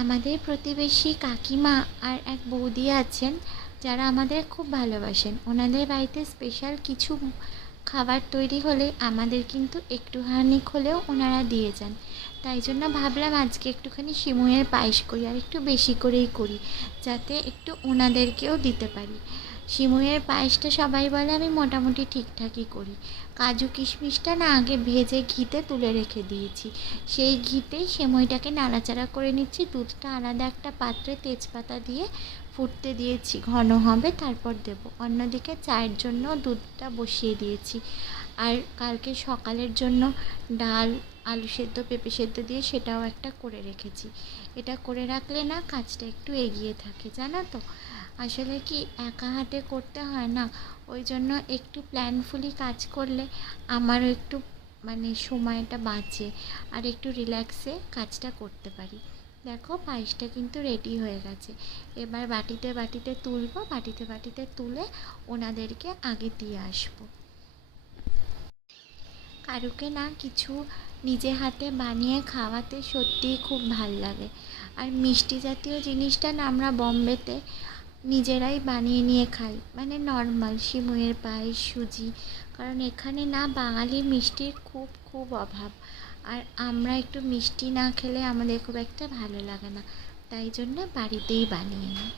আমাদের প্রতিবেশী কাকিমা আর এক বৌদি আছেন, যারা আমাদের খুব ভালোবাসেন। ওনাদের বাড়িতে স্পেশাল কিছু খাবার তৈরি হলে আমাদের কিন্তু একটুখানি হলেও ওনারা দিয়ে যান। তাই জন্য ভাবলাম আজকে একটুখানি সিমুইয়ের পায়েস করি, আর একটু বেশি করেই করি, যাতে একটু ওনাদেরকেও দিতে পারি। সিমুইয়ের পায়েসটা সবাই বলে আমি মোটামুটি ঠিকঠাকই করি। কাজু কিশমিশটা না আগে ভেজে ঘিতে তুলে রেখে দিয়েছি, সেই ঘিতেই সেমইটাকে নাড়াচাড়া করে নিচ্ছি। দুধটা আলাদা একটা পাত্রে তেজপাতা দিয়ে ফুটতে দিয়েছি, ঘন হবে তারপর দেব। অন্যদিকে চায়ের জন্য দুধটা বসিয়ে দিয়েছি। আর কালকে সকালের জন্য ডাল, আলু সেদ্ধ, পেঁপে সেদ্ধ দিয়ে সেটাও একটা করে রেখেছি। এটা করে রাখলে না কাজটা একটু এগিয়ে থাকে, জানো তো। আসলে কি একা হাতে করতে হয় না, ওই জন্য একটু প্ল্যানফুলি কাজ করলে আমারও একটু সময়টা বাঁচে, আর একটু রিল্যাক্সে কাজটা করতে পারি। দেখো পায়েসটা কিন্তু রেডি হয়ে গেছে। এবার বাটিতে বাটিতে তুলবো, বাটিতে বাটিতে তুলে ওনাদেরকে আগে দিয়ে আসবো। কারুকে না কিছু নিজে হাতে বানিয়ে খাওয়াতে সত্যিই খুব ভাল লাগে। আর মিষ্টি জাতীয় জিনিসটা না আমরা বম্বেতে নিজেরাই বানিয়ে নিয়ে খাই, নর্মাল সিমুইয়ের পায়েস, সুজি। কারণ এখানে না বাঙালির মিষ্টির খুব খুব অভাব, আর আমরা একটু মিষ্টি না খেলে আমাদের খুব একটা ভালো লাগে না। তাই জন্য বাড়িতেই বানিয়ে নিই।